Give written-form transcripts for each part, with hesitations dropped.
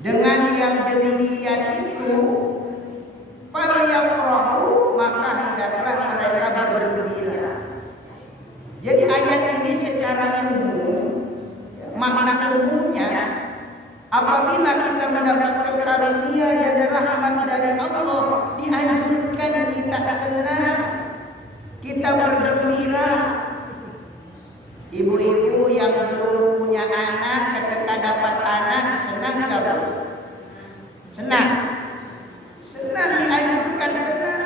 Dengan yang demikian itu, falyafrahu, maka hendaklah mereka bergembira. Jadi ayat ini secara umum, makna umumnya, apabila kita mendapatkan karunia dan rahmat dari Allah, dianjurkan kita senang, kita bergembira. Ibu-ibu yang belum punya anak, ketika dapat anak, senang gak Bu? Senang. Senang, dianjurkan senang.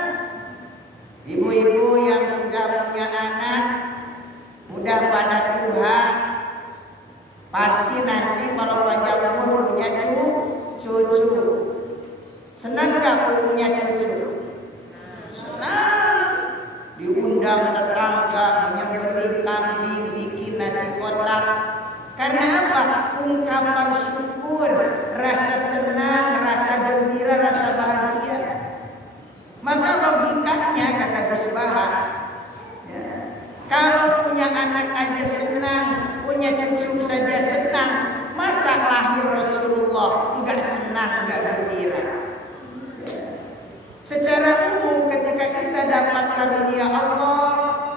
Ibu-ibu yang sudah punya anak, udah pada tua, pasti nanti kalau panjang umur punya cucu. Senang gak punya cucu? Senang. Diundang tetangga menyembelih kambing, bikin nasi kotak. Karena apa? Ungkapan syukur, rasa senang, rasa gembira, rasa bahagia. Maka logikanya kata Gus Baha, ya, kalau punya anak aja senang, punya cucu saja senang, masa lahir Rasulullah enggak senang, enggak gembira? Secara umum ketika kita dapat karunia Allah,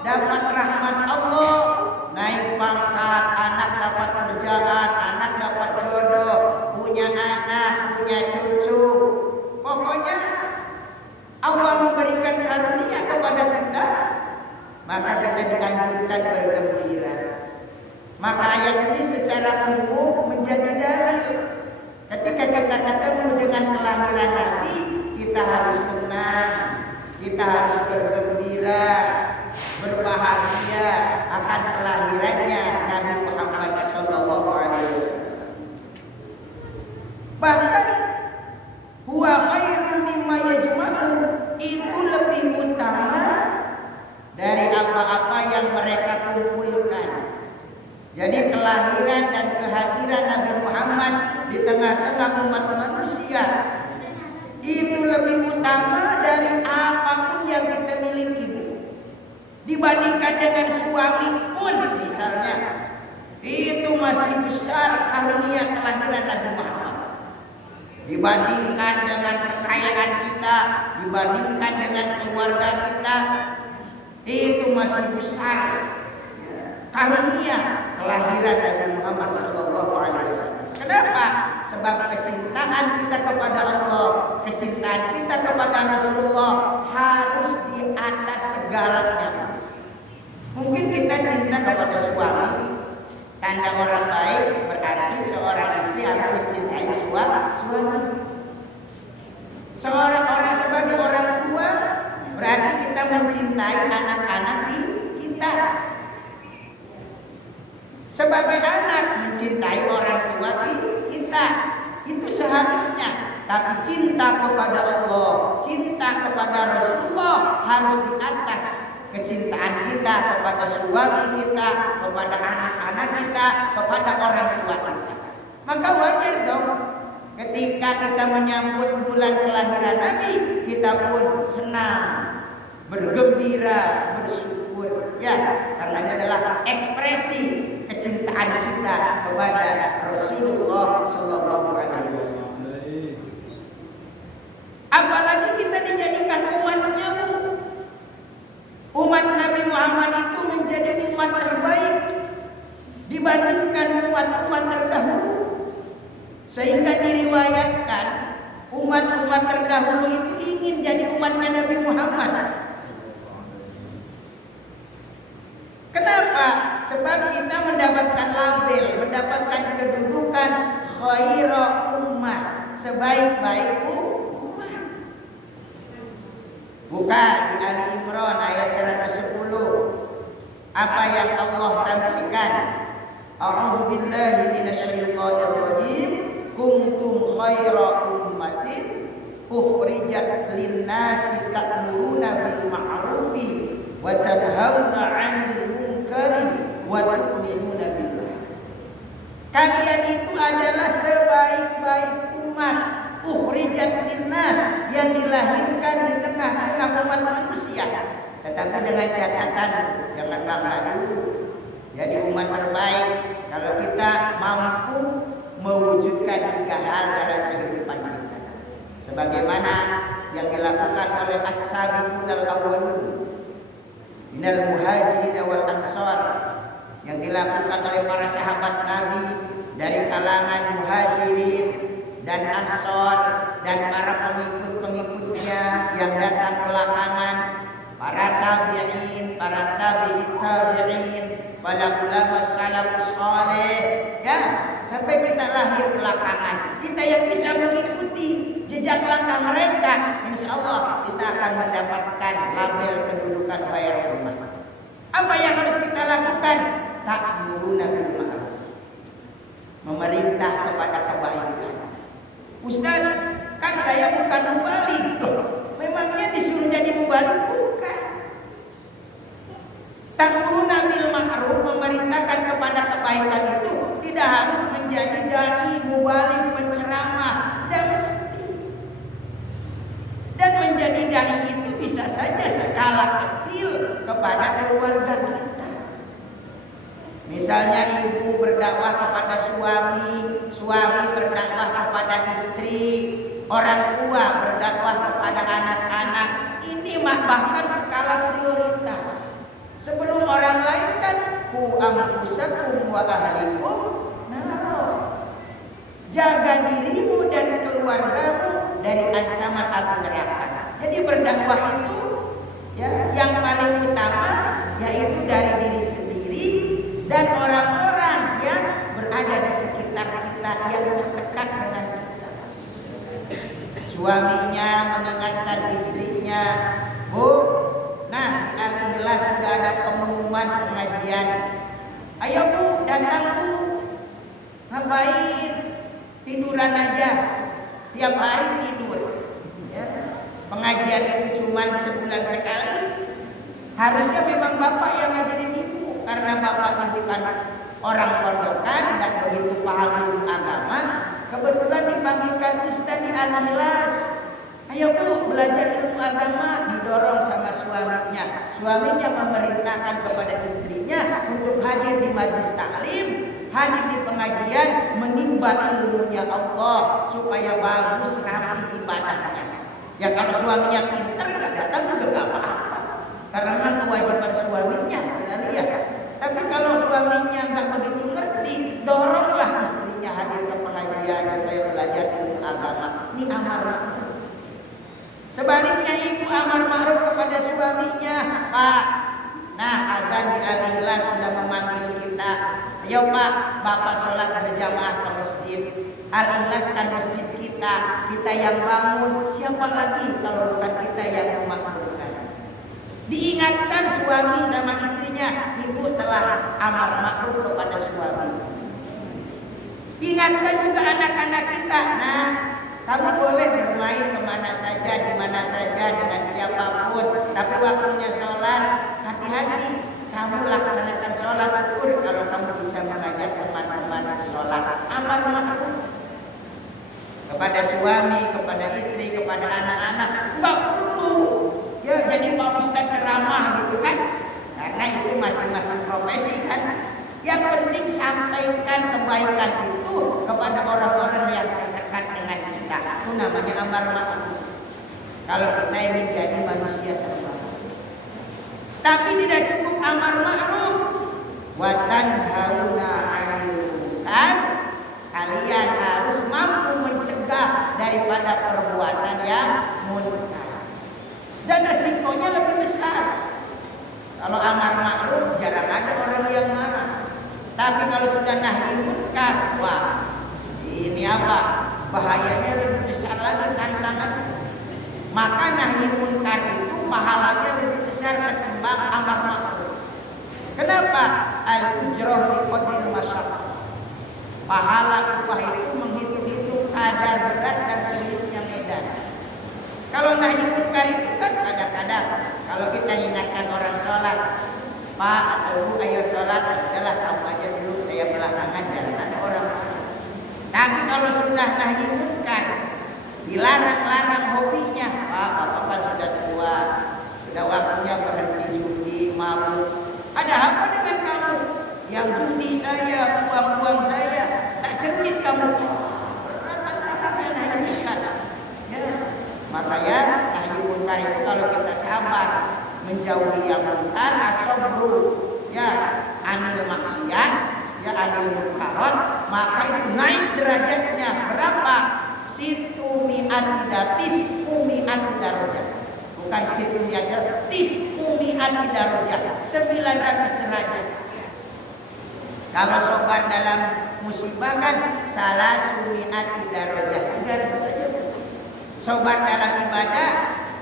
dapat rahmat Allah, naik pangkat, anak dapat kerjaan, anak dapat jodoh, punya anak, punya cucu, pokoknya Allah memberikan karunia kepada kita, maka kita dianjurkan bergembira. Maka ayat ini secara umum menjadi dalil. Ketika kita ketemu dengan kelahiran Nabi, kita harus senang, kita harus bergembira, berbahagia akan kelahirannya Nabi Muhammad SAW. Bahkan huwa khairun mimma yajma'un, itu lebih utama dari apa-apa yang mereka kumpulkan. Jadi kelahiran dan kehadiran Nabi Muhammad di tengah-tengah umat manusia itu lebih utama dari apapun yang kita miliki. Dibandingkan dengan suami pun misalnya, itu masih besar karunia kelahiran Nabi Muhammad. Dibandingkan dengan kekayaan kita, dibandingkan dengan keluarga kita, itu masih besar karunia kelahiran Nabi Muhammad SAW. Kenapa? Sebab kecintaan kita kepada Allah, kecintaan kita kepada Rasulullah harus di atas segalanya. Mungkin kita cinta kepada suami, tanda orang baik berarti seorang istri harus mencintai suami. Seorang orang sebagai orang tua berarti kita mencintai anak-anak kita. Sebagai anak mencintai orang tua kita, itu seharusnya. Tapi cinta kepada Allah, cinta kepada Rasulullah harus di atas kecintaan kita kepada suami kita, kepada anak-anak kita, kepada orang tua kita. Maka wajar dong ketika kita menyambut bulan kelahiran Nabi, kita pun senang, bergembira, bersyukur, ya, karena ini adalah ekspresi kecintaan kita kepada Rasulullah Sallallahu Alaihi Wasallam. Apalagi kita dijadikan umatnya. Umat Nabi Muhammad itu menjadi umat terbaik dibandingkan umat-umat terdahulu. Sehingga diriwayatkan umat-umat terdahulu itu ingin jadi umatnya Nabi Muhammad. Kenapa? Sebab kita mendapatkan label, mendapatkan kedudukan khairu ummah, sebaik-baik ummah. Buka di Ali Imran ayat 110. Apa yang Allah sampaikan? A'udzu billahi minasyaitonir rajim. Kuntum khaira ummatin ukhrijat lin-nasi ta'muruna bil ma'rufi wa tanhauna 'anil munkari wa tu'minuna billah. Kalian itu adalah sebaik-baik umat, ukhrijat linnas, yang dilahirkan di tengah-tengah umat manusia. Tetapi dengan catatan, jangan bangga dulu. Jadi umat terbaik kalau kita mampu mewujudkan 3 hal dalam kehidupan kita. Sebagaimana yang dilakukan oleh as-sabiqunal awwalun minal muhajirin wal ansar, yang dilakukan oleh para sahabat Nabi dari kalangan muhajirin dan ansar dan para pengikut-pengikutnya yang datang belakangan, para tabi'in, para tabi'it tabi'in, para ulama salafus saleh, ya, sampai kita lahir belakangan, kita yang bisa mengikuti jejak langkah mereka, insya Allah kita akan mendapatkan label kedudukan khairul ummah. Apa yang harus kita lakukan? Ta'muruna bil ma'ruf, memerintah kepada kebaikan. Ustaz, kan saya bukan mubalik. Loh, memangnya disuruh jadi mubalik? Bukan. Ta'muruna bil ma'ruf, memerintahkan kepada kebaikan itu tidak harus menjadi dai, mubalik, penceramah, tidak mesti. Dan menjadi dai itu bisa saja skala kecil kepada keluarga kita. Misalnya ibu berdakwah kepada suami, suami berdakwah kepada istri, orang tua berdakwah kepada anak-anak. Ini bahkan skala prioritas. Sebelum orang lain kan ku anfusakum wa ahlikum naro. Jaga dirimu dan keluargamu dari ancaman api neraka. Jadi berdakwah itu ya yang paling utama yaitu dari diri sendiri dan orang-orang yang berada di sekitar kita, yang terdekat dengan kita. Suaminya mengingatkan istrinya, Bu, nah di Al-Ikhlas sudah ada pengumuman pengajian. Ayo Bu, datang Bu. Ngapain? Tiduran aja. Tiap hari tidur. Ya. Pengajian itu cuma sebulan sekali. Harusnya memang bapak yang ngajarin ibu, karena bapak ini bukan orang pondokan, tidak begitu paham ilmu agama. Kebetulan dipanggilkan ustaz di Al-Ikhlas. Ayo Bu, belajar ilmu agama, didorong sama suaminya. Suaminya memerintahkan kepada istrinya untuk hadir di majlis taklim, hadir di pengajian, menimba ilmunya Allah supaya bagus rapi ibadahnya. Ya kalau suaminya pintar nggak datang juga nggak apa-apa, karena memang kewajiban suaminya sudah lihat. Tapi kalau suaminya nggak begitu ngerti, doronglah istrinya hadir ke pengajian supaya belajar ilmu agama. Ini amar ma'ruf. Sebaliknya ibu amar ma'ruf kepada suaminya, Pak. Nah, azan di Al-Ikhlas sudah memanggil kita. Ayo Pak, Bapak sholat berjamaah ke masjid. Al-Ikhlas kan masjid kita, kita yang bangun. Siapa lagi kalau bukan kita yang memakmurkan? Diingatkan suami sama istrinya, ibu telah amar ma'ruf kepada suami. Ingatkan juga anak-anak kita. Nah, kamu boleh bermain kemana saja, di mana saja, dengan siapapun. Tapi waktunya sholat, hati-hati. Kamu laksanakan sholat, syukur kalau kamu bisa mengajak teman-teman sholat. Amar ma'ruf kepada suami, kepada istri, kepada anak-anak. Enggak perlu ya jadi Pak Ustadz ceramah gitu kan. Karena itu masing-masing profesi kan. Yang penting sampaikan kebaikan itu kepada orang-orang yang terdekat dengan kita. Itu namanya amar ma'ruf. Kalau kita ingin jadi manusia terbaik. Tapi tidak cukup amar ma'ruf. Wa tanhauna 'anil munkar. Kalian harus mampu mencegah daripada perbuatan yang munkar. Dan resikonya lebih besar. Kalau amar ma'ruf jarang ada orang yang marah. Tapi kalau sudah nahi munkar, wah, ini apa? Bahayanya lebih besar lagi tantangannya. Maka nahi munkar itu pahalanya lebih besar ketimbang amar ma'ruf. Kenapa? Al-ujrah biqadril masyaqqah. Pahala upah itu menghitung-hitung kadar berat dan sulitnya medan. Kalau nahi munkar itu kan kadang-kadang kalau kita ingatkan orang sholat, Pak atau Bu ayo sholat, sudahlah kamu aja dulu, saya belakangan, jarang ada orang marah. Tapi kalau sudah nahi munkar, dilarang-larang hobinya, Pak bapak kan sudah tua, sudah waktunya berhenti judi, mabuk. Ada apa dengan kamu? Yang judi saya, uang-uang saya, tak cermin kamu. Berat tantangannya nahi munkar. Ya, makanya nahi munkar itu kalau kita sabar menjauhi yang munkar, asobru ya anil maksiat, ya anil munkarat, maka itu naik derajatnya berapa? Situ mi'ati darajat. Bukan situ mi'ati, tis'u mi'ati darajat, 900 derajat. Kalau sobar dalam musibah kan salah sumi'ati darajat, 300 saja. Sobar dalam ibadah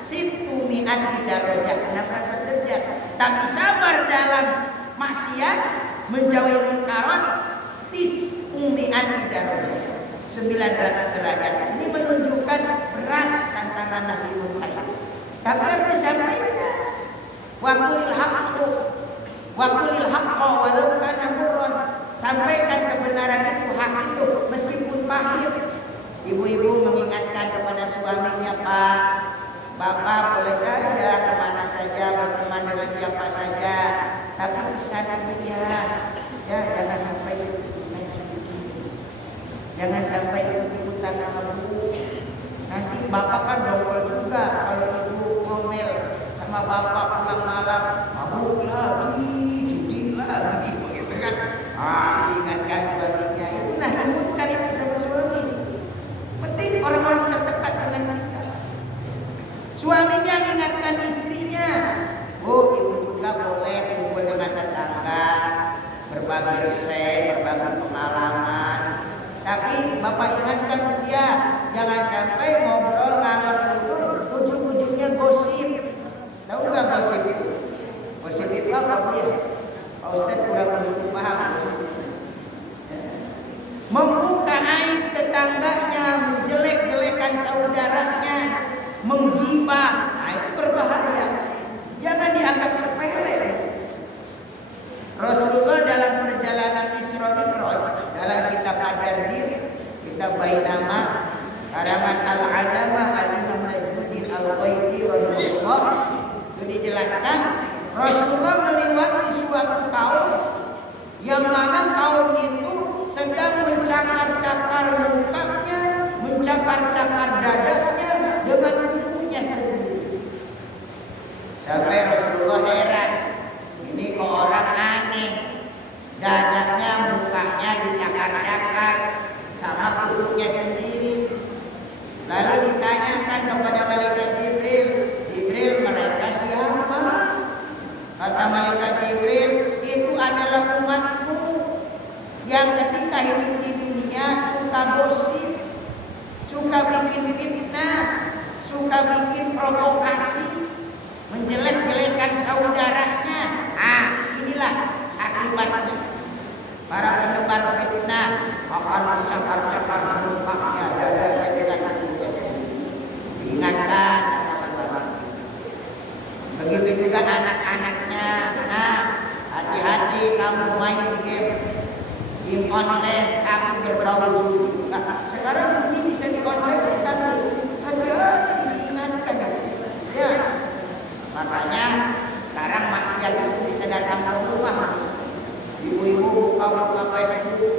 situ mi'ati darajat, 600 derajat. Tapi sabar dalam maksiat, menjauhi munkarat, tis'u mi'ati darajat, 900 derajat. Ini menunjukkan berat tantangan nahi munkar. Tapi harus disampaikan. Wa qulil haqqo walau kana murran. Sampaikan kebenaran itu, hak itu meskipun pahit. Ibu-ibu mengingatkan kepada suaminya, Pak, Bapak boleh saja kemana saja, berteman dengan siapa saja, tapi pesan ibu ya jangan sampai ikutan judi, jangan sampai ikut-ikutan mabuk. Nanti bapak kan dongkol juga kalau ibu ngomel sama bapak pulang malam, mabuk lagi, judi lagi, begitu kan? Diingatkan suaminya. Itu nahi munkar itu sama suami. Penting orang-orang terdekat dengan kita. Suaminya mengingatkan istrinya. Oh, ibu juga boleh kumpul dengan tetangga, berbagi resep, berbagi pengalaman. Tapi bapak ingatkan dia, jangan sampai ngobrol ngalor ngidul, ujung-ujungnya gosip. Tahu nggak gosip? Gosip itu apa ya? Pak Ustaz kurang begitu paham gosip. Membuka aib tetangganya, menjelek-jelekan saudaranya, menggibah, nah itu berbahaya. Jangan dianggap sepele. Rasulullah dalam perjalanan Isra Mi'raj, dalam kitab Ad-Dardir, kitab Bainama, karangan Al-Alamah Al-Imam Najmuddin Al-Ghaiti rahimahullah, itu dijelaskan Rasulullah melewati suatu kaum yang mana kaum itu sedang mencakar-cakar mukanya, mencakar-cakar dadanya dengan kukunya sendiri. Sampai Rasulullah heran, ini kok orang aneh, dadanya, mukanya dicakar-cakar sama kukunya sendiri. Lalu ditanyakan kepada malaikat Jibril, Jibril, mereka siapa? Kata malaikat Jibril, itu adalah umatmu yang ketika hidup di dunia suka gosip, suka bikin fitnah, suka bikin provokasi, menjelek-jelekan saudaranya. Inilah akibatnya. Para penebar fitnah akan mencakar-cakar mukanya, dadanya dengan kukunya sendiri. Diingatkan sama suami. Begitu juga anak-anaknya. Nah, hati-hati kamu main game online tapi berbau judi. Sekarang judi bisa di online kan? Hati-hati diingatkan ya. Makanya sekarang maksiat itu bisa datang ke rumah. Ibu-ibu buka Facebook,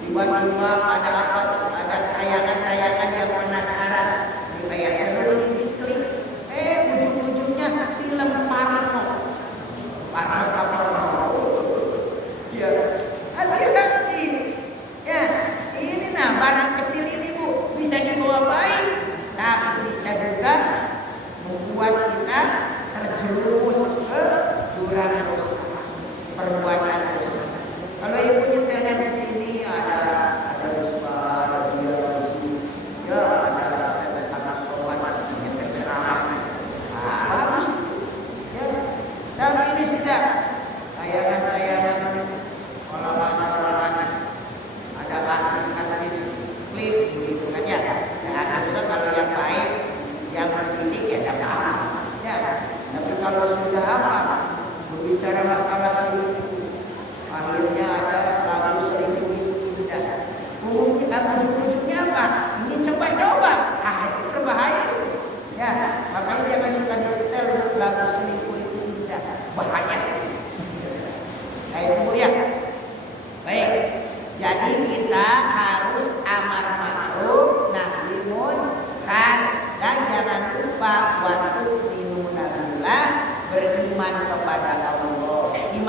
tiba-tiba ada tayangan-tayangan yang penasaran. Ini kayak seru, diklik. Ujung-ujungnya film porno. Ya, hati-hati. Ya, ini barang kecil ini Bu bisa dibawa baik, tapi bisa juga membuat kita terjerumus ke jurang dosa, perbuatan dosa. Kalau ibu nyetelnya di sini ada musbah, ada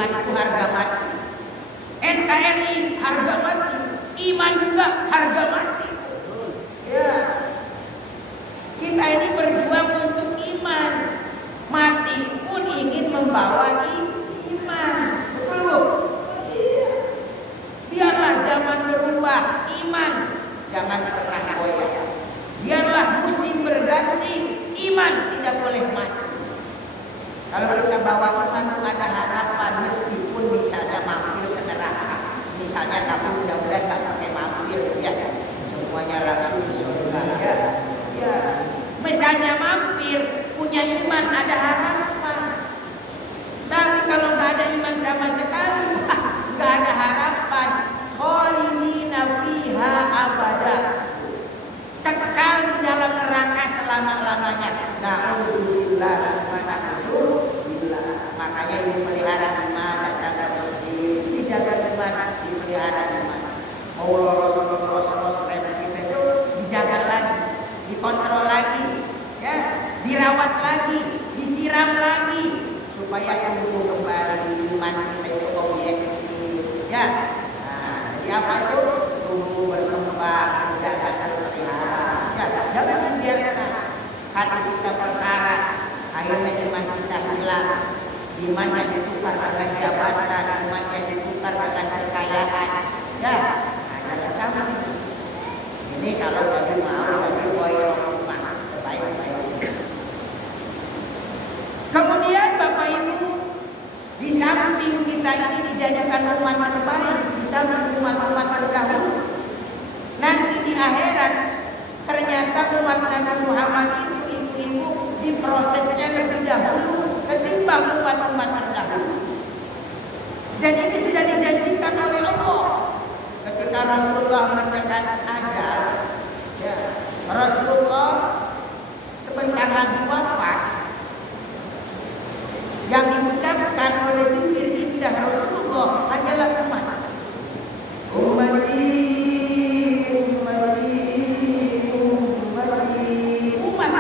iman itu harga mati. NKRI harga mati, iman juga harga mati. Ya, kita ini berjuang untuk iman, mati pun ingin membawa iman, betul Bu? Biarlah zaman berubah, iman jangan pernah goyah. Biarlah musim berganti, iman tidak boleh mati. Kalau kita bawa iman ada harapan meskipun misalnya mampir ke neraka. Misalnya tapi mudah-mudahan gak pakai mampir ya. Semuanya langsung ke surga ya. Ya. Misalnya mampir punya iman ada harapan. Tapi kalau gak ada iman sama sekali, gak ada harapan. Khalidina fiha abada. Kekal di dalam neraka selama-lamanya. Na'udzubillah subhanallah. Makanya ibu pelihara iman, datang ke masjid, dijaga iman, dipelihara iman. Mau lolos rem kita itu dijaga lagi, dikontrol lagi, ya, dirawat lagi, disiram lagi, supaya tumbuh kembali iman kita itu objektif, ya. Nah, jadi apa itu? Tumbuh berkembang, menjaga dan pelihara, ya. Jangan dibiarkan hati kita berkarat, akhirnya iman kita hilang. Imannya ditukar dengan jabatan, imannya ditukar dengan kekayaan. Ya, ada sama. Ini kalau jadi mau jadi wairahumah sebaik-baiknya. Kemudian Bapak Ibu, di samping kita ini dijadikan umat terbaik, di samping umat-umat terdahulu, nanti di akhirat ternyata umat Nabi Muhammad itu ibu di prosesnya lebih dahulu ketimbang umat-umat terdahulu. Dan ini sudah dijanjikan oleh Allah ketika Rasulullah mendekati ajal. Ya, Rasulullah sebentar lagi wafat. Yang diucapkan oleh bibir indah Rasulullah hanyalah umat. Ummati, ummati, ummati, umat.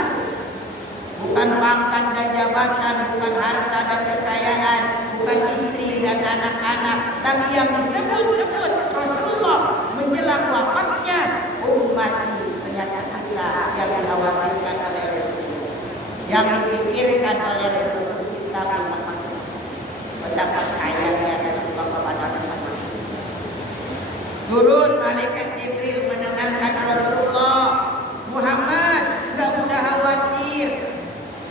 Bukan pangkat dan jabatan, bukan harta dan kekayaan, bukan istri dan anak-anak, tapi yang disebut-sebut Rasulullah menjelang wafatnya ummati. Ternyata kita yang dikhawatirkan oleh Rasulullah, yang dipikirkan oleh Rasulullah, kita umat. Betapa sayangnya Rasulullah kepada umat. Turun malaikat Jibril menenangkan Rasulullah, Muhammad, gak usah khawatir,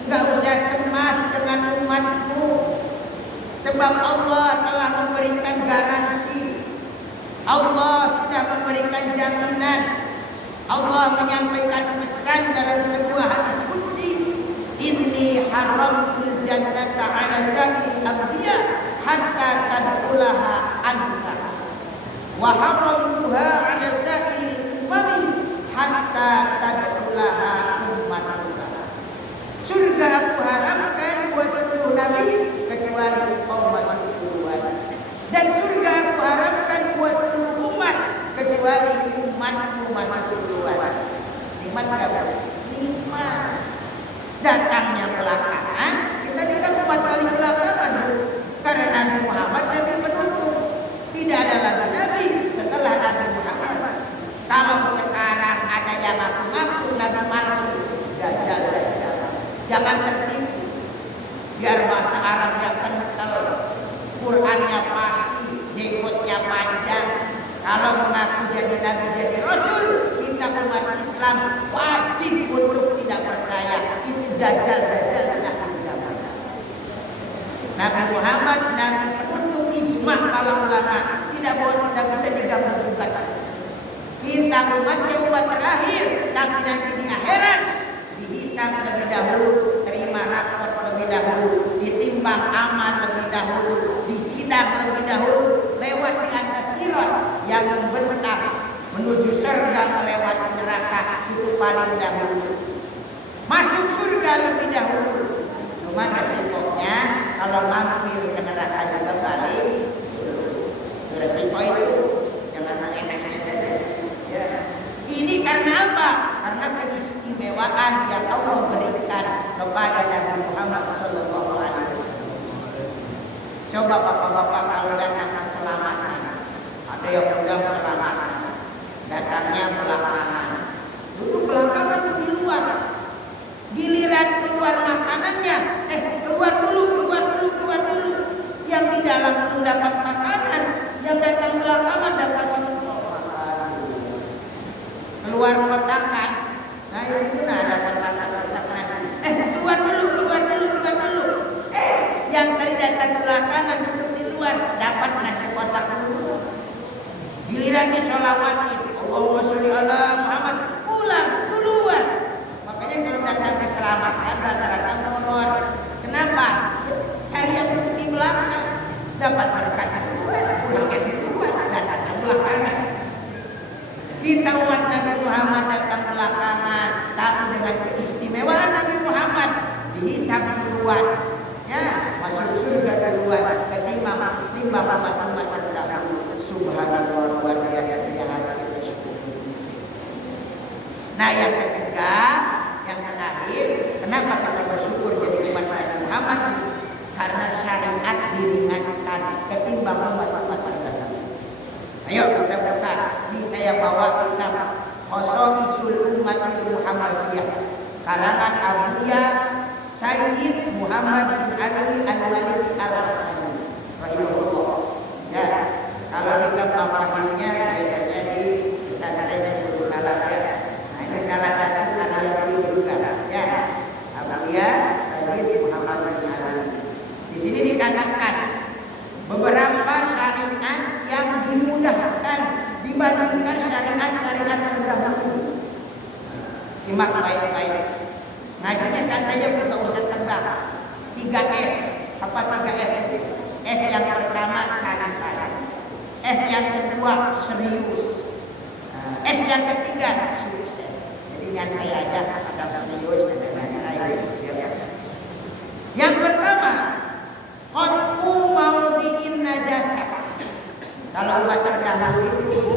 gak usah cemas dengan umatmu, sebab Allah telah memberikan garansi. Allah sudah memberikan jaminan. Allah menyampaikan pesan dalam sebuah hadis qudsi, inni haramtul jannata ala sa'il anbiya hatta tadkhulaha anta wa haramtuha ala sa'il umami hatta tadkhulaha ummatuka. Surga aku haramkan buat seluruh nabi kecuali kau masuk duluan. Dan surga aku haramkan buat seluruh umat kecuali umatmu masuk duluan. Nikmat gak? Nikmat. Datangnya belakangan, kita ini kan umat paling belakangan. Karena Nabi Muhammad Nabi penutup. Tidak ada lagi Nabi setelah Nabi Muhammad. Kalau sekarang ada yang ngaku-ngaku Nabi palsu itu dajjal-dajjal. Jangan tertipu. Biar bahasa Arabnya kental, Qurannya pasti, jenggotnya panjang. Kalau mengaku jadi Nabi jadi Rasul, kita umat Islam wajib untuk tidak percaya. Itu dajjal-dajjal akhir zaman. Nabi Muhammad Nabi penutup, ijma para ulama, tidak boleh, tidak bisa digabung-gugat. Kita umatnya umat terakhir, tapi nanti di akhirat dihisab lebih dahulu, terima rapot lebih dahulu, ditimbang amal lebih dahulu, disidang lebih dahulu, lewat di atas sirat yang membentang menuju surga melewati neraka, itu paling dahulu. Masuk surga lebih dahulu. Cuma resikonya kalau mampir ke neraka juga paling dulu. Resiko itu jangan enaknya saja. Ya. Ini karena apa? Karena keistimewaan yang Allah berikan kepada Nabi Muhammad SAW. Coba bapak-bapak kalau datang keselamatan, ada yang undang selamatan, datangnya belakangan, duduk belakangan di luar. Giliran keluar makanannya, keluar dulu. Yang di dalam belum dapat makanan, yang datang belakangan dapat soto makan. Keluar kotakan, nah itu ada kotak nasi. Keluar dulu. Yang tadi datang belakangan duduk di luar dapat nasi kotak dulu. Giliran disolawatin, Allahumma sholli ala Muhammad, pulang duluan. Makanya kalau datang keselamatan rata-rata molor. Kenapa? Cari yang duduk di belakang, dapat berkat duluan, pulangnya duluan, datang belakangan. Kita umat Nabi Muhammad datang belakangan, tapi dengan keistimewaan Nabi Muhammad dihisab duluan. Ya, masuk surga duluan ketimbang umat terdahulu. Subhanallah, luar biasa yang harus kita syukuri. Nah, yang ketiga, yang terakhir, kenapa kita bersyukur jadi umat Nabi Muhammad? Karena syariat diringankan ketimbang umat terdahulu. Ayo kita buka. Ini saya bawa kitab Khosaisul Ummatil Muhammadiyah karangan Abuya Sayyid Muhammad bin Alwi Al-Maliki Al-Hasani rahimahullah. Ya, kalau kita memahaminya biasanya di pesantren Subul Salam ya. Nah, ini salah satu karya beliau juga ya. Abuya Sayyid Muhammad bin Alwi. Di sini dikatakan beberapa syariat yang dimudahkan dibandingkan syariat-syariat terdahulu. Simak baik-baik. Ngajinya santai aja, bukan usah tegang. 3S. Apa 3S itu? S yang pertama santai. S yang kedua serius. S yang ketiga sukses. Jadi nyantai aja, kadang serius, kadang nyantai. Yang pertama, qat'u mawdi'in najasah. Kalau umat terdahulu itu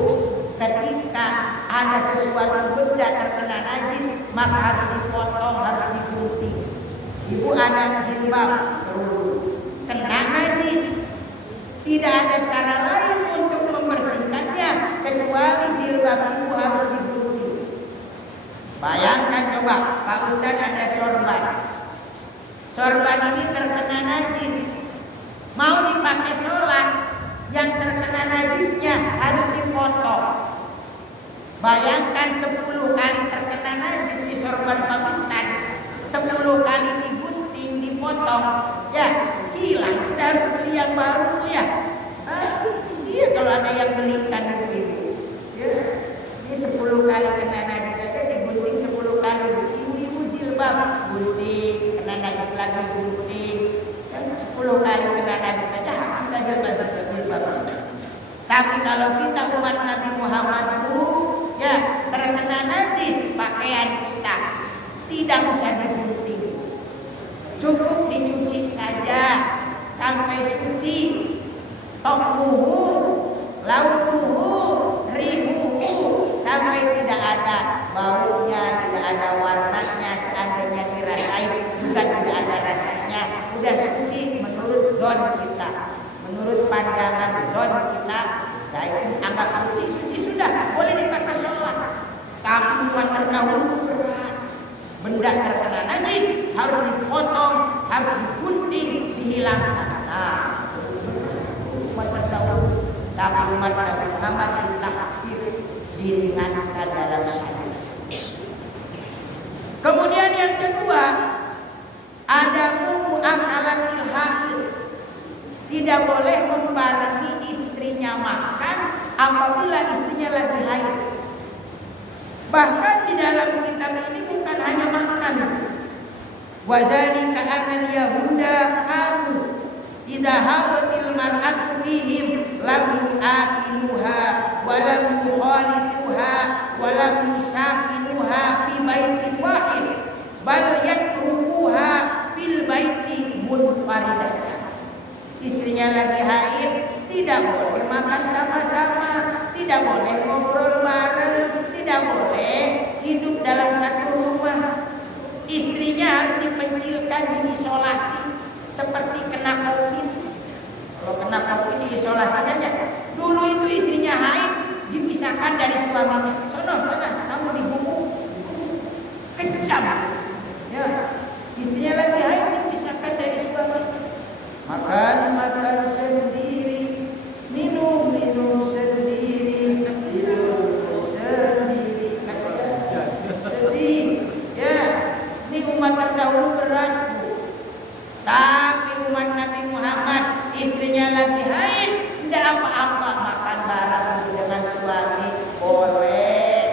ketika ada sesuatu benda terkena najis, maka harus dipotong, harus digunting. Ibu ada jilbab kerudung kena najis, tidak ada cara lain untuk membersihkannya kecuali jilbab ibu harus digunting. Bayangkan coba, Pak Ustadz ada sorban ini terkena najis, mau dipakai sholat, yang terkena najisnya harus dipotong. Bayangkan 10 kali terkena najis di sorban Pak Ustadz, 10 kali digunting, dipotong, ya hilang, sudah harus beli yang baru ya. Iya kalau ada yang belikan ibu-ibu ya, ini 10 kali kena najis saja digunting 10 kali. Ibu-ibu jilbab gunting, kena najis lagi gunting, ya, 10 kali kena najis saja habis saja jilbab. Tapi kalau kita umat Nabi Muhammad ya terkena najis pakaian kita, tidak usah digunting, cukup dicuci saja sampai suci. Tokmuhu, launuhu, rihuhu, sampai tidak ada baunya, tidak ada warnanya, seandainya dirasain juga tidak ada rasanya, udah suci menurut zon kita, menurut pandangan zon kita. Jadi anggap suci sudah, boleh dipakai sholat. Tapi umat terdahulu berat, benda terkena najis harus dipotong, harus digunting, dihilangkan. Nah, umat terdahulu. Tapi umat Nabi Muhammad ditahfif, diringankan dalam syariat. Kemudian yang kedua, ada mu'akalatil haid. Tidak boleh membarengi istrinya makan apabila istrinya lagi haid. Bahkan di dalam kitab ini bukan hanya makan. Wa dzalika annal yahuda kanu idza habatil mar'atu bihim lam yu'akiluha wa lam yukhalituha wa lam yusakinuha fi baitin wahid bal yatrukuha fil baiti munfaridatan. Istrinya lagi haid, tidak boleh makan sama-sama, tidak boleh ngobrol bareng, tidak boleh hidup dalam satu rumah. Istrinya harus dipencilkan, diisolasi seperti kena COVID. Kalau kena COVID diisolasikan ya. Dulu itu istrinya haid dipisahkan dari suaminya. Sono sana, kamu dibungkuk. Kejam. Ya, istrinya lagi haid dipisahkan dari suaminya. Makan sendiri, minum sendiri, tidur sendiri. Kasihan, sedih. Ya, ini umat terdahulu berat, Bu. Tapi umat Nabi Muhammad istrinya lagi haid, tidak apa-apa makan bareng itu dengan suami boleh.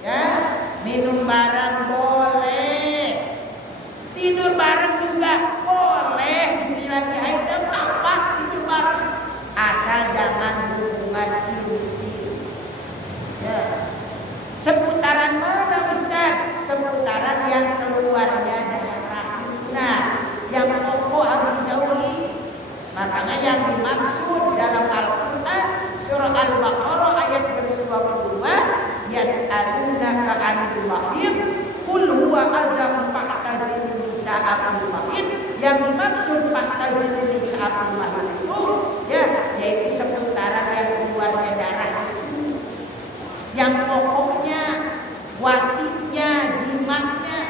Ya, minum bareng boleh. Tidur bareng juga boleh. Istri lagi haid tidak apa-apa tidur bareng. Asal jangan hubungan intim. Ya. Seputaran mana Ustaz? Seputaran yang keluarnya darah. Nah, yang pokok harus dijauhi. Makanya yang dimaksud dalam Al-Quran surah Al-Baqarah ayat 22, yas'alunaka 'anil mahid qul huwa adzam fa'tazilun nisa'al mahid. Yang dimaksud fa'tazilun nisa'al mahid itu ya yaitu seputaran yang keluarnya darah itu. Yang pokoknya watinya, jimatnya.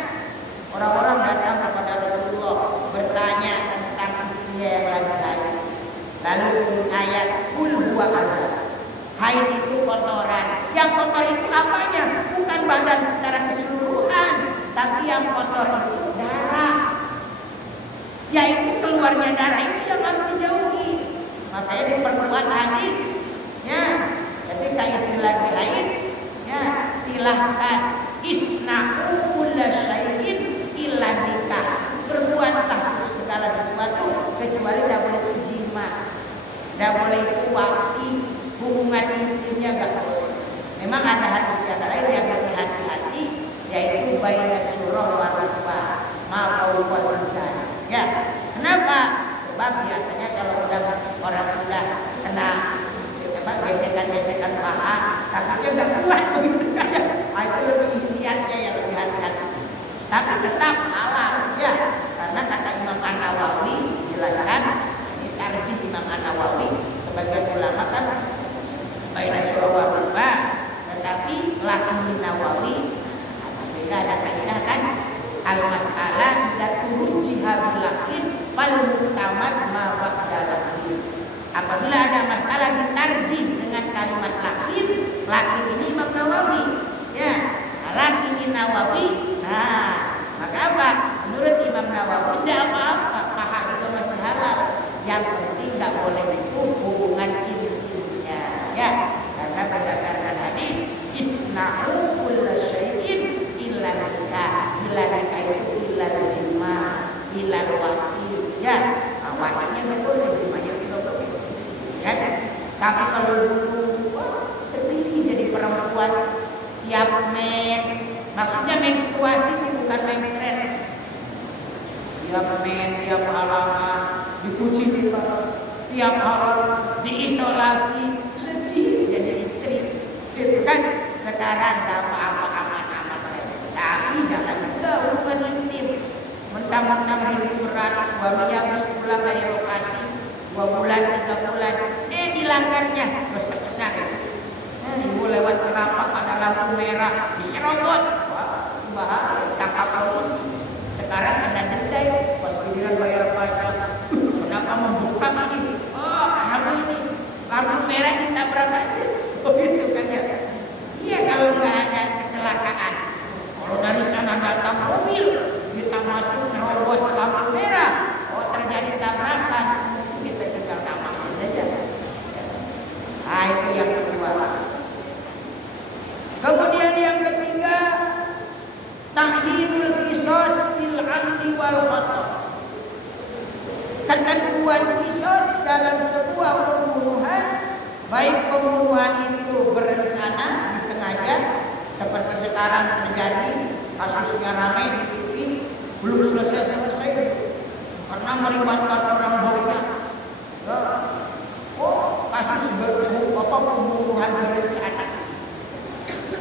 Orang-orang datang kepada Rasulullah bertanya tentang istrinya yang lagi haid. Lalu turun ayat qul huwa adzam. Haid itu kotoran. Yang kotor itu apanya? Bukan badan secara keseluruhan, tapi yang kotor itu darah. Yaitu keluarnya darah itu yang harus dijauhi. Makanya diperkuat hadis. Ya, ketika istri lagi haid, ya silahkan isna'u kulla syai'in illa nikah. Berbuatlah segala sesuatu kecuali tidak boleh itu jima, tidak boleh itu waktu hubungan intimnya nggak boleh. Memang ada hadis yang lain yang lebih hati-hati, yaitu baina surah wa rukbah ma qaul insan. Ya, kenapa? Sebab biasanya kalau orang sudah kena gesekan-gesekan paha, takutnya nggak kuat begitu kan ya. Itu lebih ikhtiarnya yang lebih hati-hati. Tapi tetap halal ya, karena kata Imam An-Nawawi jelaskan ini tarjih Imam An-Nawawi, sebagian ulama kan baina surah wa rukbah, tetapi lakin Nawawi sehingga ada kaidah kan al-mas'alah idza turjiha bilakin fal mutamad ma ba'dalakin. Apabila ada masalah ditarjih dengan kalimat lakin ini Imam Nawawi ya, lakin Nawawi. Nah, maka apa? Menurut Imam Nawawi tidak apa-apa, paha itu masih halal. Yang penting tidak boleh itu hubungan intimnya ya, karena berdasarkan hadis isna'u kulla syai'in illa nikah. Illa nikah itu illa jima, illa wati ya. Watinya tidak boleh, jimanya tidak boleh ya. Tapi kalau dulu sendiri jadi perempuan tiap maksudnya menstruasi itu bukan mencret. Tiap halaman dipuji tiap halaman diisolasi, sedih jadi istri. Itu kan sekarang gak apa-apa, aman-aman saja. Tapi jangan juga hubungan intim. Mentang-mentang rindu berat, suaminya habis pulang dari lokasi 2 bulan, 3 bulan, dilanggarnya besar-besar itu. Ibu lewat terapak ada lampu merah diserobot, wah bahaya, tangkap polisi. Sekarang kena denda, pas giliran bayar pajak, kenapa membuka tadi? Oh kamu ini lampu merah ditabrak aja, begitu kan ya? Iya kalau nggak ada kecelakaan. Kalau dari sana datang mobil, kita masuk nerobos lampu merah, oh terjadi tabrakan, kita tinggal namanya saja. Nah itu yang kedua. Kemudian yang ketiga, tahyinul qisas bil 'amdi wal khata'. Ketentuan qisas dalam sebuah pembunuhan, baik pembunuhan itu berencana, disengaja, seperti sekarang terjadi kasusnya ramai di TV, belum selesai karena melibatkan orang banyak. Ya. Oh, kasus pembunuhan berencana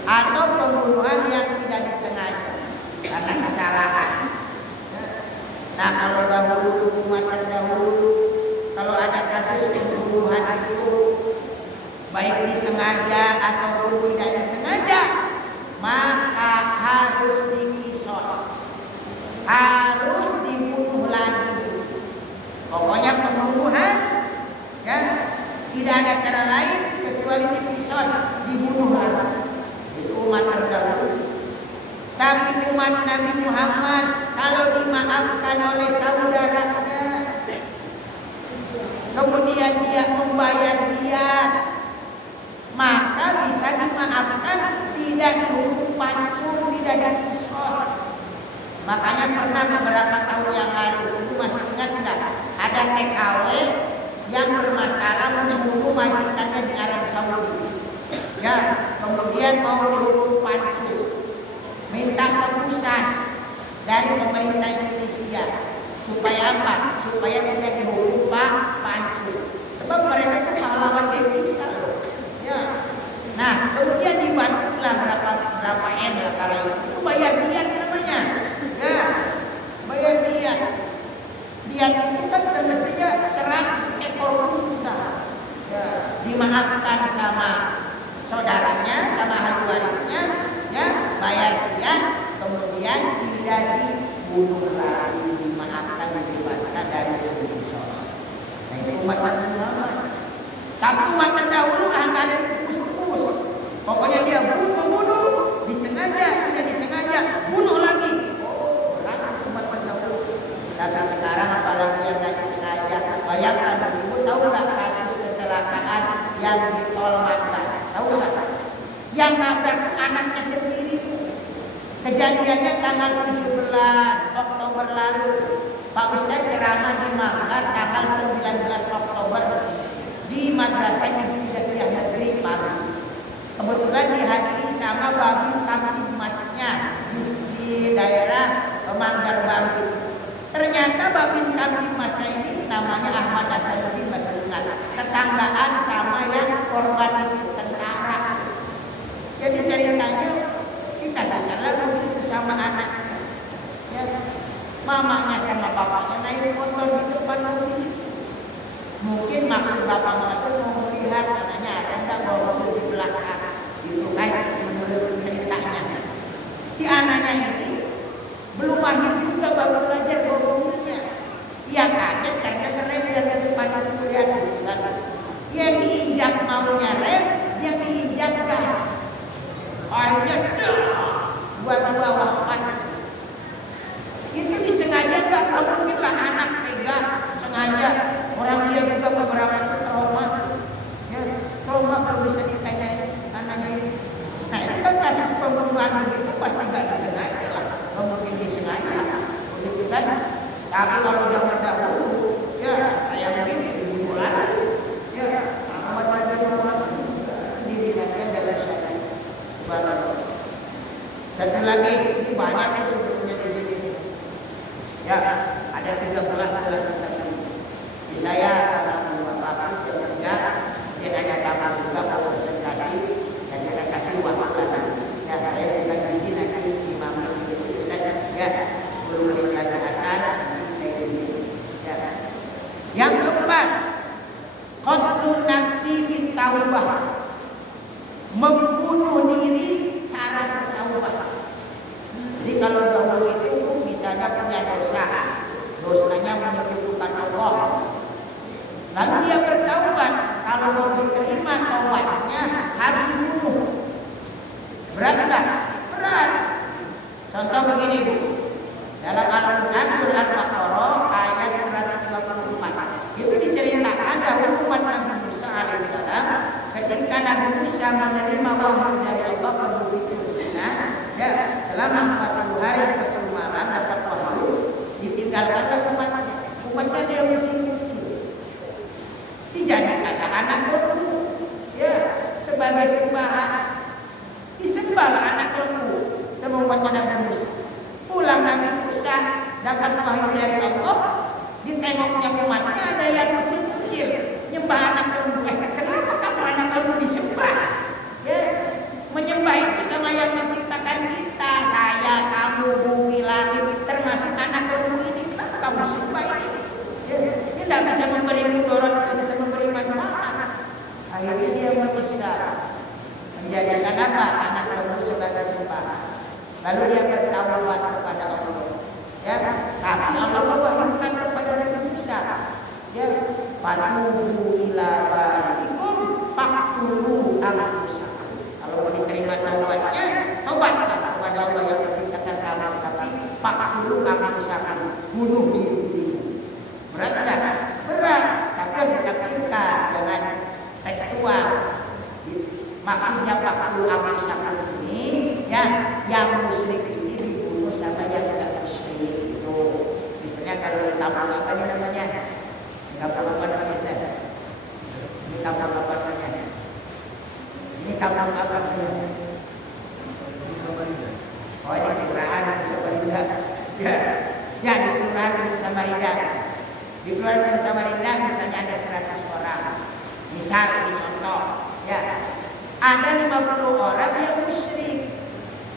atau pembunuhan yang tidak disengaja karena kesalahan. Nah kalau dahulu umat terdahulu kalau ada kasus pembunuhan itu baik disengaja ataupun tidak disengaja, maka harus dikisos, harus dibunuh lagi. Pokoknya pembunuhan, ya, tidak ada cara lain kecuali dikisos, dibunuh lagi. Itu umat terdahulu. Tapi umat Nabi Muhammad kalau dimaafkan oleh saudaranya, kemudian dia membayar diat, maka bisa dimaafkan, tidak dihukum pancung, tidak dikisos. Makanya pernah beberapa tahun yang lalu, itu masih ingat enggak? Ada TKW yang bermasalah membunuh majikannya di Arab Saudi. Ya, kemudian mau dihukum pancung, minta tebusan dari pemerintah Indonesia. Supaya apa? Supaya tidak dihukum pancung. Sebab mereka itu pahlawan devisa loh. Ya. Nah, kemudian dibantulah berapa M lah kala itu bayar diat namanya. Ya, bayar diat. Diat itu kan semestinya 100 ekor unta. Ya, dimaafkan sama saudaranya, sama ahli warisnya, ya, bayar diat, kemudian tidak dibunuh lagi, dimaafkan, dibebaskan dari kisos. Nah, itu umat Nabi Muhammad. Tapi umat terdahulu nggak ada ditebus-tebus. Pokoknya dia membunuh, disengaja, tidak disengaja, bunuh lagi. Oh, berat umat terdahulu. Tapi sekarang apalagi yang nggak disengaja. Bayangkan, ibu tahu nggak kasus kecelakaan yang di Tol Manggar? Tahu nggak? Yang nabrak anaknya sendiri. Kejadiannya tanggal 17 Oktober lalu. Pak Ustadz ceramah di Manggar tanggal 19 Oktober di Madrasah Ibtidaiyah Negeri pagi. Kebetulan dihadiri sama Babin Kamtibmasnya di daerah Manggar Baru itu. Ternyata Babin Kamtibmasnya ini namanya Ahmad Hasanuddin, masih ingat. Tetanggaan sama yang korban itu, tentara. Jadi ceritanya dikasihkanlah mobil itu sama anaknya. Ya. Mamanya sama bapaknya naik motor di depan mobil itu. Mungkin maksud bapaknya itu mau melihat anaknya ada nggak bawa mobil di belakang. Itu kan menurut ceritanya. Si anaknya ini belum mahir juga, baru belajar bawa mobilnya. Ia kaget karena ngerem yang di depan itu lihat gitu kan. Yang diinjak maunya rem, yang diinjak gas. Akhirnya dua-dua wafat. Itu disengaja nggak mungkin lah anak tega sengaja. Orang dia juga beberapa itu trauma. Ya, trauma kalau bisa ditanyain anaknya itu. Nah, itu kan kasus pembunuhan begitu pasti nggak disengaja lah. Nggak mungkin disengaja, begitu kan? Tapi kalau zaman dahulu, ya kayak begini dibunuh lagi. Ya, Ahmad Nabi Muhammad dirimatkan dalam syariat. Satu lagi, ini banyak yang sebetulnya di sini. Ya, ada 13 dalam kitab ini. Di saya karena waktu jam 3, kemudian ada tamu juga mau presentasi, dan kita kasih waktu lagi. Ya, saya juga di sini nanti 5 menit di sini, Ustaz. Ya, 10 menit lagi asar, nanti saya di sini. Ya. Yang keempat, qatlun nafsi bitaubah. Membunuh diri cara bertaubat. Jadi kalau dahulu itu misalnya punya dosa, dosanya menyekutukan Allah, lalu dia bertaubat, kalau mau diterima taubatnya harus dibunuh. Berat enggak? Berat. Contoh begini Bu, dalam Al-Quran surah Al-Baqarah ayat 154 itu diceritakan dahulu umat Nabi Musa alaihissalam ketika Nabi Musa menerima wahyu dari Allah ke bukit Sinai, ya, selama 40 hari 40 malam dapat wahyu, ditinggalkanlah umatnya. Umatnya dia uji-uji. Dijadikanlah anak lembu, ya, sebagai sembahan. Disembahlah anak lembu sama umatnya Nabi Musa. Pulang Nabi Musa dapat wahyu dari Allah, ditengoknya umatnya ada yang kecil-kecil nyembah anak lembu. Kenapa kamu anak lembu disembah? Ya, menyembah itu sama yang menciptakan kita, saya, kamu, bumi, langit, termasuk anak lembu ini. Kenapa kamu sembah ini? Ya, ini tidak tidak bisa memberi mudarat, tidak bisa memberi manfaat. Akhirnya dia mengisar, menjadikan apa? Anak lembu sebagai sembahan. Lalu dia bertaubat kepada Allah. Ya, tapi Allah mewahyukan kepada Nabi Musa, ya, fatubu ila bariikum faqtulu anfusakum. Kalau mau diterima taubatnya, taubatlah kepada Allah yang menciptakan kamu, tapi faqtulu anfusakum, bunuh diri. Berat enggak? Berat, tapi harus ditafsirkan, jangan tekstual. Maksudnya faqtulu anfusakum ini, ya, yang musyrik ini dibunuh sama yang tidak musyrik itu. Misalnya kalau di kampung apa ini namanya? Di kampung apa namanya? Di kampung apa namanya? Ini kampung apa namanya? Oh, ini kelurahan Samarinda. Ya, ya di kelurahan Samarinda. Di kelurahan Samarinda misalnya ada 100 orang. Misal ini contoh, ya. Ada 50 orang yang musyrik,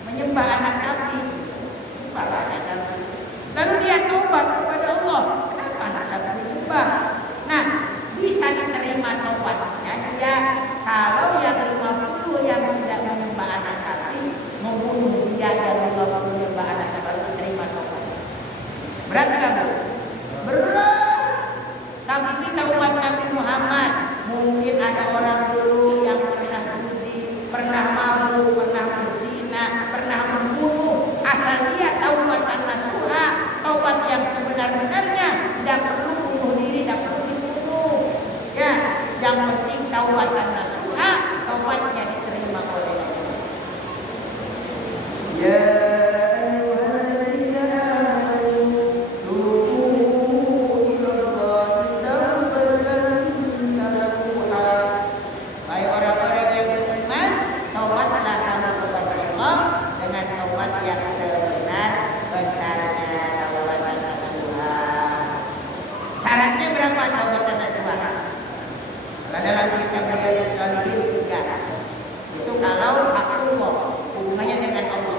menyembah anak sapi, sembah anak sapi. Lalu dia taubat kepada Allah. Kenapa anak sapi disembah? Nah, bisa diterima taubatnya dia kalau yang 50 yang tidak menyembah anak sapi membunuh dia yang 50 menyembah anak sapi, diterima taubatnya. Berat nggak, Bu? Berat. Tapi kita umat Nabi Muhammad, mungkin ada orang dulu yang pernah judi, pernah mabuk, pernah berzina, pernah membunuh. Asal dia taubatan nasuha, taubat yang sebenar-benarnya, tidak perlu bunuh diri, tidak perlu dibunuh. Ya, yang penting taubatan nasuha, taubatnya diterima oleh Allah. Ya syaratnya berapa taubatan nasuha? Kalau dalam kitab Riyadhus Shalihin 3. Itu kalau hakullah, hubungannya dengan Allah.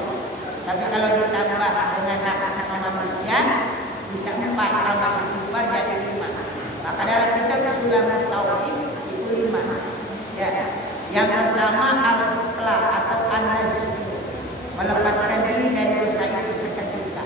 Tapi kalau ditambah dengan hak sesama manusia bisa 4 tambah istighfar jadi 5. Maka dalam kitab Sulamut Tauhid itu 5. Ya. Yang pertama al-iqla atau an-nazm, melepaskan diri dari dosa itu seketika.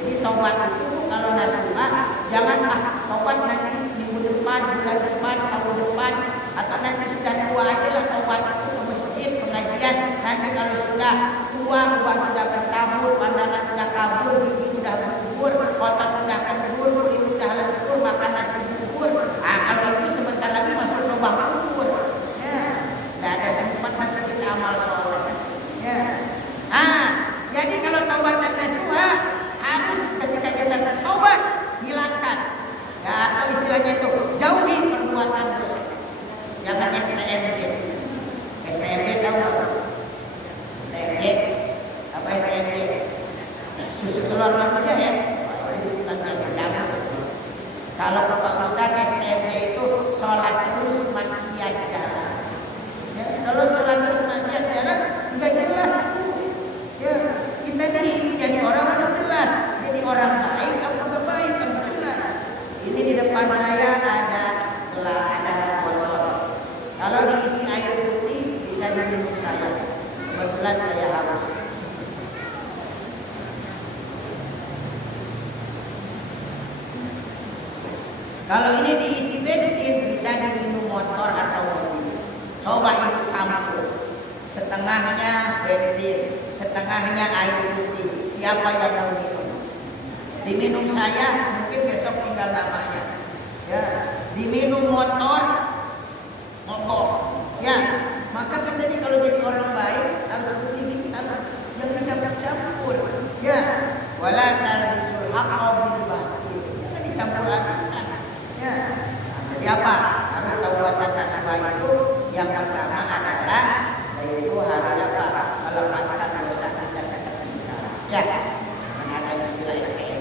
Jadi taubat itu kalau nasuha, jangan taubat nanti minggu depan, bulan depan, tahun depan, atau nanti sudah tua aja lah taubat itu ke masjid, pengajian. Nanti kalau sudah tua, uang sudah bertabur, pandangan sudah kabur, gigi sudah gugur, otot sudah kendur, kulit sudah lentur, makan nasi bubur. Nah, kalau itu sebentar lagi masuk lubang kubur. Ya, tidak ada sempat nanti kita amal soleh. Ya, jadi kalau taubatan nasuha harus ketika kita taubat hilangkan, ya, atau istilahnya itu jauhi perbuatan dosa. Jangan STMJ. STMJ tahu nggak? STMJ apa STMJ? Susu telur manusia ya. Itu bukan jamu. Kalau ke Pak Ustadz STMJ itu sholat terus maksiat jalan. Ya, kalau sholat terus maksiat jalan nggak jelas. Ya, kita ini jadi orang harus jelas. Jadi orang baik apa enggak baik harus jelas. Ini di depan saya ada gelas, ada botol. Kalau diisi air putih bisa diminum saya. Kebetulan saya haus. Kalau ini diisi bensin bisa diminum motor atau mobil. Coba ibu campur. Setengahnya bensin, setengahnya air putih. Siapa yang mau minum? Diminum saya, mungkin besok tinggal namanya. Ya, diminum motor, mogok. Ya, maka katanya kalau jadi orang baik harus begini, harus yang dicampur-campur. Ya, wala talbisul haqqa bil batil. Jangan dicampur-adukan. Ya. Nah, jadi apa? Harus taubatan nasuha itu yang pertama adalah yaitu harus apa? Melepaskan dosa kita seketika. Ya. Ada istilah STM.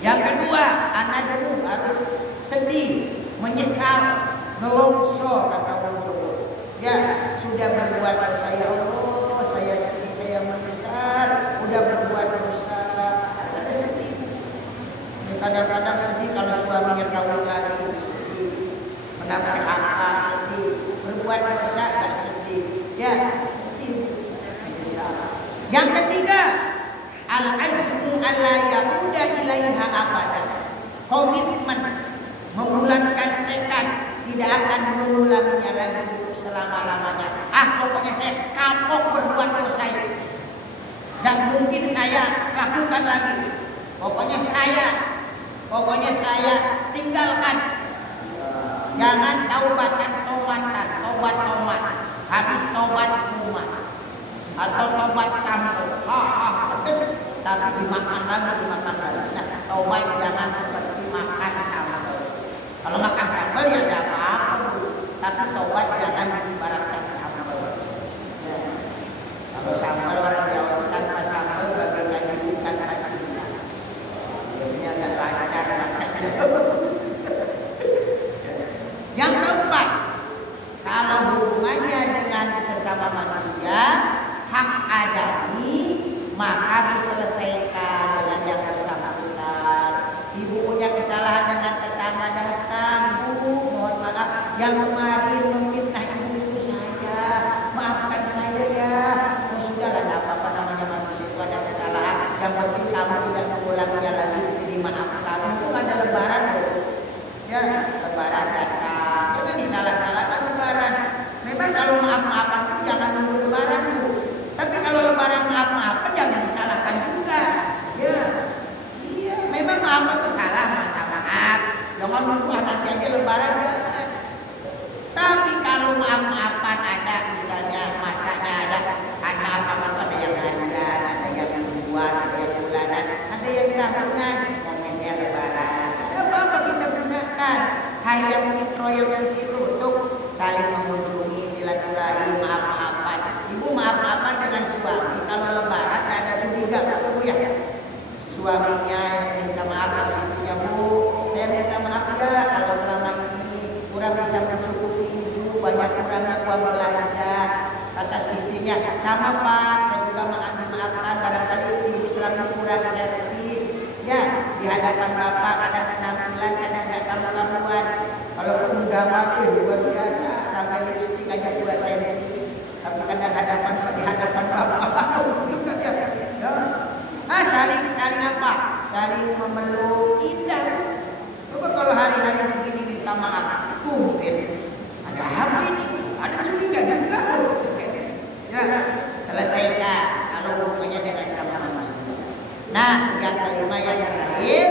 Yang kedua, anak dulu harus sedih, menyesal, nelongso kata orang Jawa. Ya, sudah berbuat dosa, ya Allah, saya sedih, saya menyesal, udah berbuut dosa, harus ada sedih. Ya Kadang-kadang sedih kalau suaminya kawin lagi, sedih. Kena PHK sedih. Berbuat dosa gak sedih. Ya, sedih. Menyesal. Yang ketiga, al-azmu alla yauda ilaiha abada. Komitmen, membulatkan tekad, tidak akan mengulanginya lagi untuk selama-lamanya. Pokoknya saya kapok berbuat dosa itu. Dan mungkin saya lakukan lagi. Pokoknya saya tinggalkan. Jangan taubatan tomatan, tobat. Habis tobat kumat. Atau tobat sambal. Pedes. Tapi dimakan lagi. Nah, tobat jangan seperti makan sambal. Kalau makan sambal ya tidak apa-apa, Bu. Tapi tobat jangan diibaratkan sambal. Ya. Kalau sambal orang Jawa itu tanpa sambal bagaikan hidup tanpa cinta. Biasanya agak lancar makannya. Yang keempat, kalau hubungannya dengan sesama manusia, hak adami, maka diselesaikan dengan yang bersangkutan. Ibu punya kesalahan dengan tetangga, datang, Bu, mohon maaf, yang kemarin memfitnah ibu itu saya, maafkan saya ya. Oh sudahlah, tidak apa-apa, namanya manusia itu ada kesalahan. Yang penting kamu tidak mengulanginya lagi, dimaafkan. Itu ada lebaran, Bu. Ya, lebaran datang, jangan disalah-salahkan lebaran. Memang kalau maaf-maafan itu jangan nunggu lebaran, Bu. Tapi kalau lebaran maaf-maafan jangan disalahkan juga. Ya. Memang maaf itu salah, minta maaf. Jangan nunggu nanti aja lebaran, jangan. Tapi kalau maaf-maafan ada, misalnya masanya ada maaf-maafan itu ada yang harian, ada yang mingguan, ada yang bulanan, ada yang tahunan. Momennya lebaran, ada apa-apa kita gunakan. Hari yang fitro yang suci itu untuk saling mengunjungi, silaturahmi, maaf-maafan. Ibu maaf-maafan dengan suami. Kalau lebaran tidak ada curiga, Bu ya. Suaminya yang minta maaf sama istrinya, Bu, saya minta maaf ya kalau selama ini kurang bisa mencukupi ibu, banyak kurangnya uang belanja. Atas istrinya, sama Pak, saya juga dimaafkan, barangkali ibu selama ini kurang servis. Ya, di hadapan Bapak kadang penampilan, kadang gak karu-karuan. Kalau keundangan, luar biasa, sampai lipstik aja 2 cm. Tapi kadang di hadapan Bapak, juga ya. Saling apa? Saling memeluk, indah. Coba kalau hari-hari begini minta maaf, tumben. Ada apa ini? Ada curiga juga. Ya, selesaikan kalau hubungannya dengan sama manusia. Nah, yang kelima yang terakhir,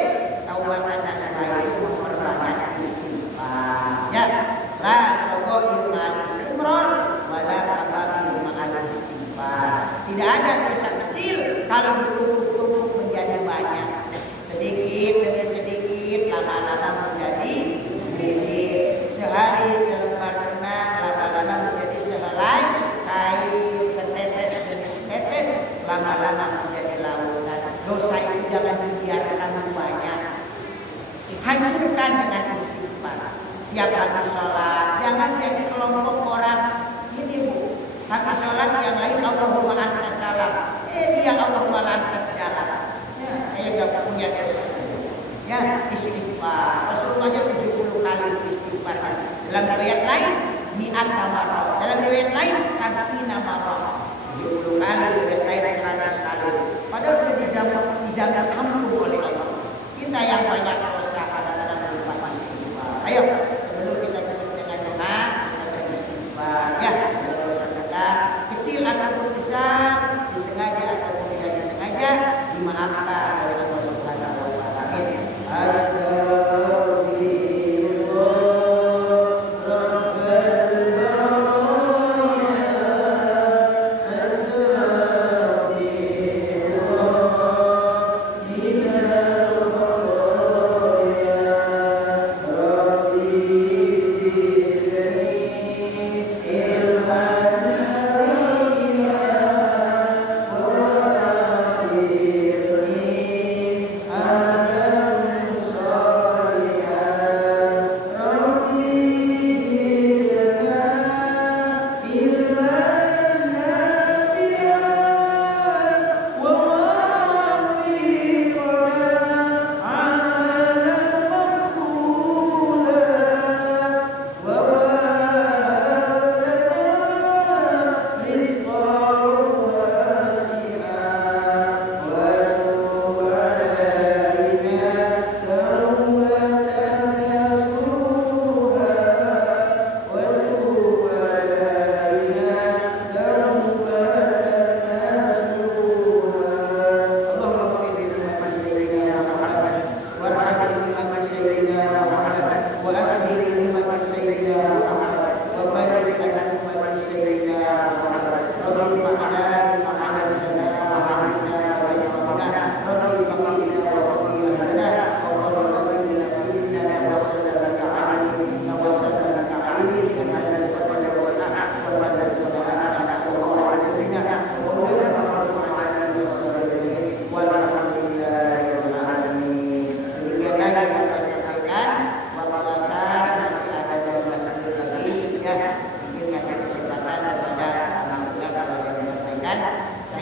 taubatan nasuha itu memperbanyak istighfar. Ya, la sogo ilmal istimror wala kabaki ma'al istighfar. Tidak ada dosa kecil kalau ditumpuk-tumpuk menjadi banyak. Sedikit demi sedikit, lama-lama menjadi bibit. Sehari selembar benang, lama-lama menjadi sehelai kain. Setetes demi setetes, lama-lama menjadi lautan. Dosa itu jangan dibiarkan banyak. Hancurkan dengan istighfar. Tiap habis sholat, jangan jadi kelompok orang ini, Bu. Habis sholat yang lain Allahumma antas salam. Dia Allahumma lantas jalan. Ya, saya gak punya dosa saja. Ya, istighfar. Rasulullah 70 kali istighfar. Dalam riwayat lain mi'ata marrah. Dalam riwayat lain 70 marrah. 70 kali, riwayat lain 100 kali. Padahal sudah dijamin ampun oleh Allah. Kita yang banyak dosa kadang-kadang lupa istighfar. Ayo, sebelum kita tutup dengan doa, kita beristighfar. Ya, dosa kita kecil ataupun besar, disengaja ataupun tidak disengaja, dimaafkan oleh Allah Subhanahu wa taala. Astagfirullah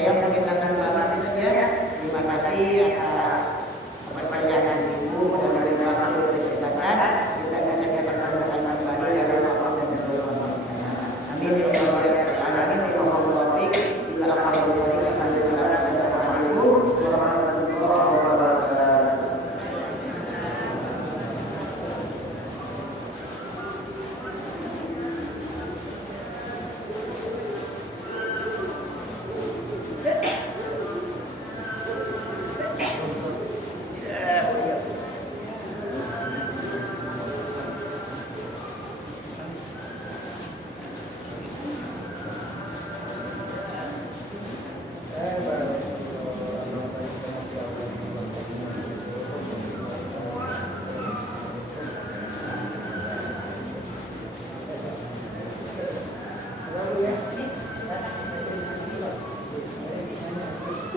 Saya mungkin langsung banget saja. Terima kasih atas